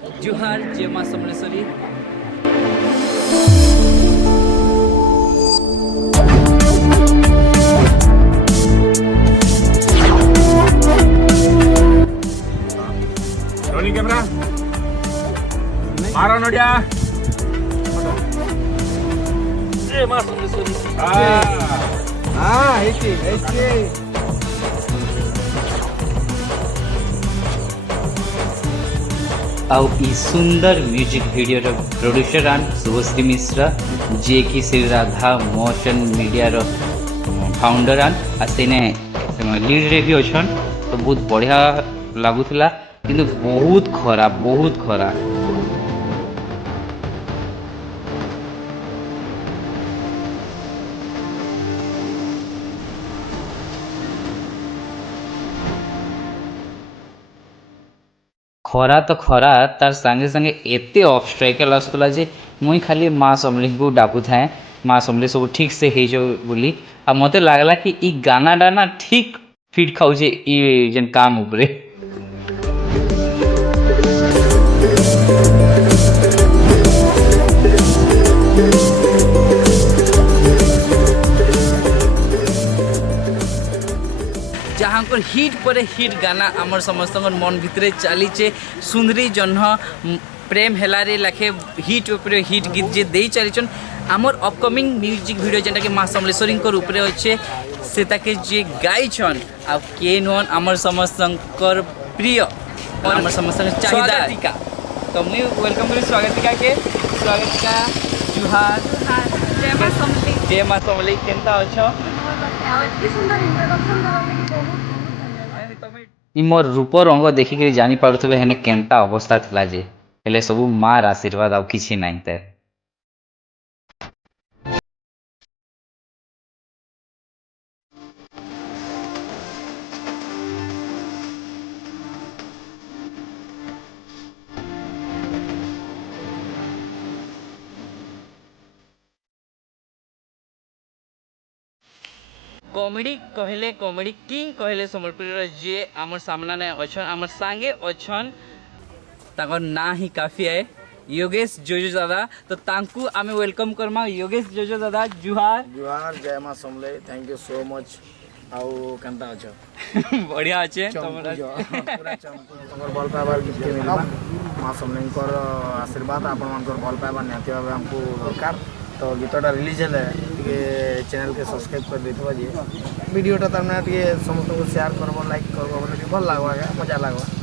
जुहार जय मां Samaleswari. Rolling camera मारो नोटिया जय मां समलेश्वरी। ऐसे आउ ई सुंदर म्यूजिक वीडियो रो प्रोड्यूसर एंड शुभश्री मिश्रा जे कि श्री राधा मोशन मीडिया रो फाउंडर एंड आसेने लीड रे भी अछन। तो बहुत बढ़िया लागुला किंतु बहुत खराब। खरा तो खरा तार संगे संगे एते ऑब्स्ट्रैकल आसुला जे मुई खाली माँ समली को डाकू थाए माँ समली सब ठीक से हो जाओ बोली। आ मते लागला कि ई गानाटा ना ठीक फिट खाऊे ई जेन काम उपरे। जहाँ को हिट पर हिट गाना आमर समस्त मन भितर चलीचे सुंदरी जन्ह प्रेम हेलारे लाखे हिट उपर हिट गीत जे दे चलीचन आमर अपकमिंग म्यूजिक वीडियो जेनटा कि माँ समलेश्वरी ऊपर अच्छे से ताके जे गाइछन आ के नोन आमर समस्त प्रिय और आमर समस्त चाहिदा तो मुई वेलकम करी स्वागतिका के स्वागतिका जुहार जय माँ समली केनता अच्छो ई मोर रूप रंग देखिक जानी पारुथबे हेने केनता अवस्था थिला जे हेले सबू मार आशीर्वाद आउ किछि नाही ते। कॉमेडी कहले कॉमेडी किंग कहले सम्बलपुर जे आमर सामना ने अछन आमर संगे अछन ताकर ना ही काफी है योगेश जोजो दादा। तो तांकू आमे वेलकम करमा योगेश जोजो दादा जुहार। जुहार जय मां समले थैंक यू सो मच। आउ केनता अछ बढ़िया अच्छे पूरा चंपू तमर भल पाइबार गिफ्ट मिलबा मां समलेंकर आशीर्वाद आपण मानकर भल पाइबार निहति भाबे हमको दरकार। तो गीतटा रिलीज हेले टिके चैनल के सब्सक्राइब कर देथबा जे वीडियोटा तमना टिके समस्त को शेयर करबो लाइक करबो बोले भल लागबा मजा लागबा।